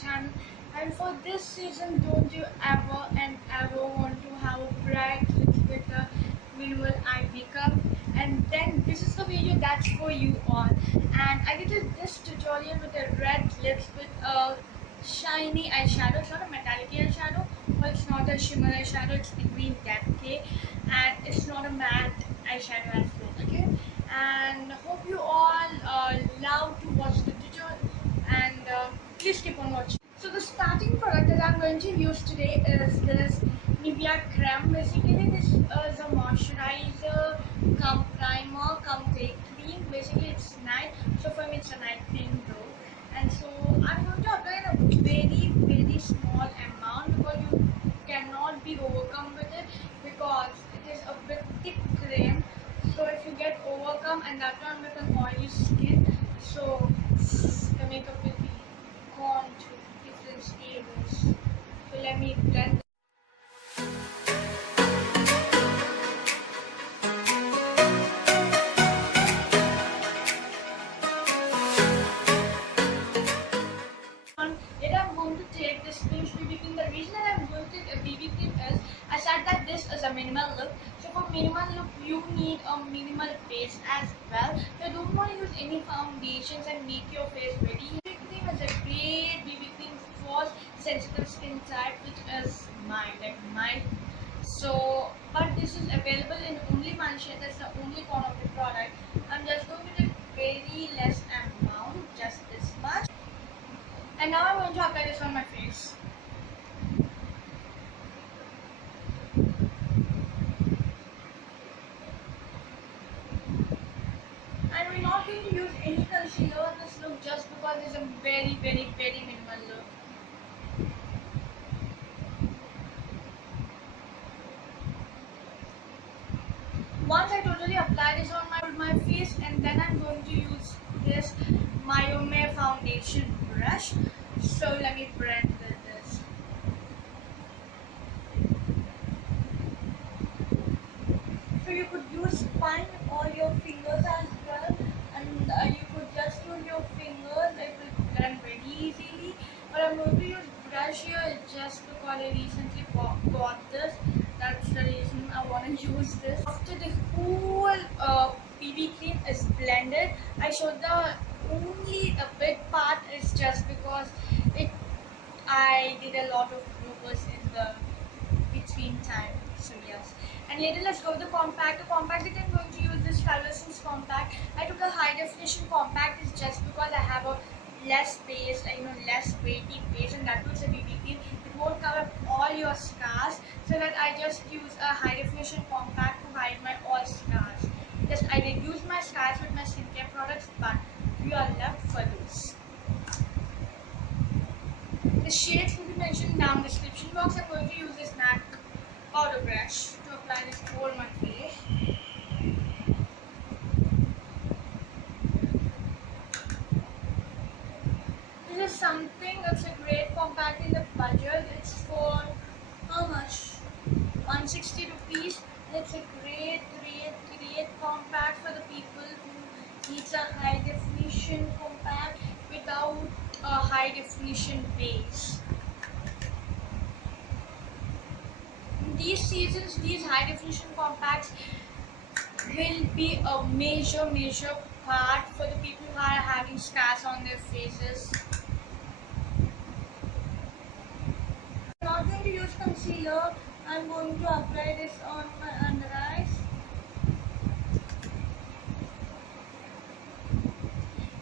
channel. And for this season, don't you ever and ever want to have a bright lips with a minimal eye makeup? And then this is the video that's for you all. And I did this tutorial with a red lips with a shiny eyeshadow. It's not a metallic eyeshadow, but it's not a shimmer eyeshadow. It's between that, okay? And it's not a matte eyeshadow as well, okay? And hope you all love to watch the tutorial, and please keep on watching. So the starting product that I'm going to use today is this Nivea Creme. Basically this is a moisturizer cum primer cum day cream. Basically it's night, so for me it's a night cream though. And so I'm going to apply in a very small amount because you cannot be overcome with it because it is a bit thick cream. So if you get overcome and that one with an oily skin, so the makeup will be gone to different stages. So let me blend. Later I'm going to take this pinch BB cream. The reason that I'm going to take a BB cream is I said that this is a minimal look. So for minimal look you need a minimal base as well. So don't want to use any foundations and make your face ready. BB cream is a great BB cream for sensitive skin type, which is mine. So but this is available in only one shade. That's the only one of the product. I'm just going to take very less amount, just this much. And now I'm going to apply this on my face. And we're not going to use any concealer in this look just because it's a very minimal look. Once I totally apply this on my face, and then I'm going to use this Mayome foundation brush. So let me blend with this. So you could use fine all your fingers as well, and you could just use your fingers. It will blend very easily. But I'm going to use brush here just because I recently bought this. That's the reason I want to use this. After the whole BB cream is blended, I showed the only a big part is just because I did a lot of bloopers in the between time. So yes. And later let's go with the compact. The compact that I'm going to use this Colorsense compact. I took a high definition compact is just because I have a less base, less weighty base, and that was a BB cream. It won't cover all your scars, so that I just use a high definition compact to hide my all scars. Just I did use my scars with my skincare products, but you are left for this. The shades will be mentioned down in the description box. I'm going to use this MAC powder brush to apply this over my face. This is something that's a great compact in the budget. It's for how much? 160 rupees. It's a great compact for the people who needs a high definition compact without a high definition base. In these seasons, these high definition compacts will be a major part for the people who are having scars on their faces. I'm not going to use concealer. I'm going to apply this on my under eyes.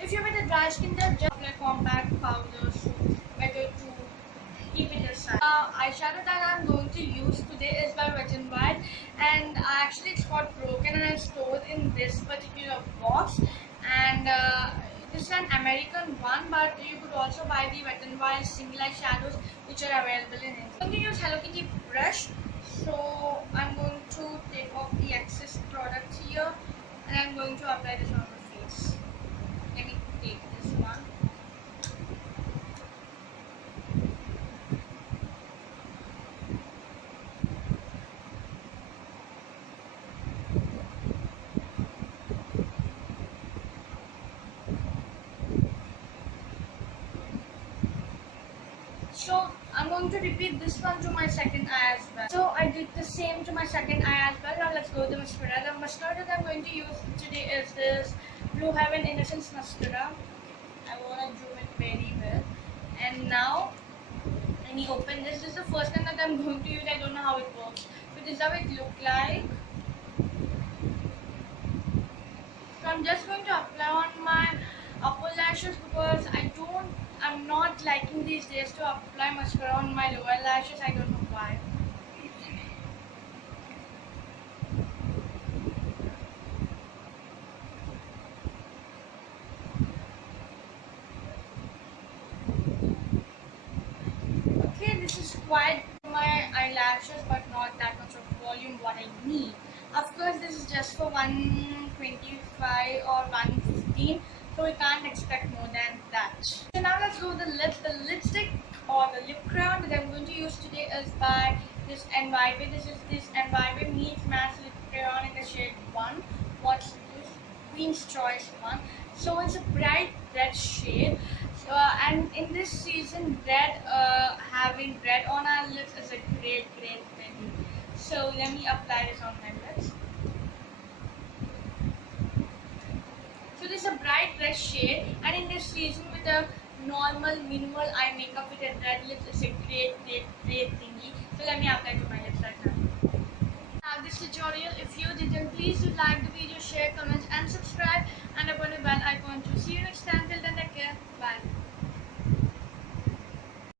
If you're with a dry skin type, just apply compact powder, so better to keep it aside. Eyeshadow that I'm going to use today is by Wet n Wild, and actually it's got broken and I stored in this particular box. And this is an American one, but you could also buy the Wet n Wild single eyeshadows which are available in India. I'm going to use Hello Kitty brush, so I'm going to take off the excess product here, and I'm going to apply this on my face. Let me take this one. So I'm going to repeat this one to my second eye as well. So I did the same to my second eye as well. Now let's go to the mascara. The mascara that I'm going to use today is this Blue Heaven Innocence Mascara. I want to zoom it very well. And now let me open this. This is the first time that I'm going to use. I don't know how it works. So this is how it looks like. So I'm just going to apply on my upper lashes because I'm not liking these days to apply mascara on my lower lashes. I don't know why. Okay, this is quite my eyelashes, but not that much of volume what I need. Of course, this is just for 125 or 115, so we can't expect more than that. So now let's go with the lips. The lipstick or the lip crayon that I'm going to use today is by this NYB. This is this NYB Meets Matte Lip Crayon in the shade 1. What's this? Queen's Choice 1. So it's a bright red shade. So, and in this season, having red on our lips is a great thing. So let me apply this on my lips. So this is a bright red shade, and in this season with a normal minimal eye makeup with a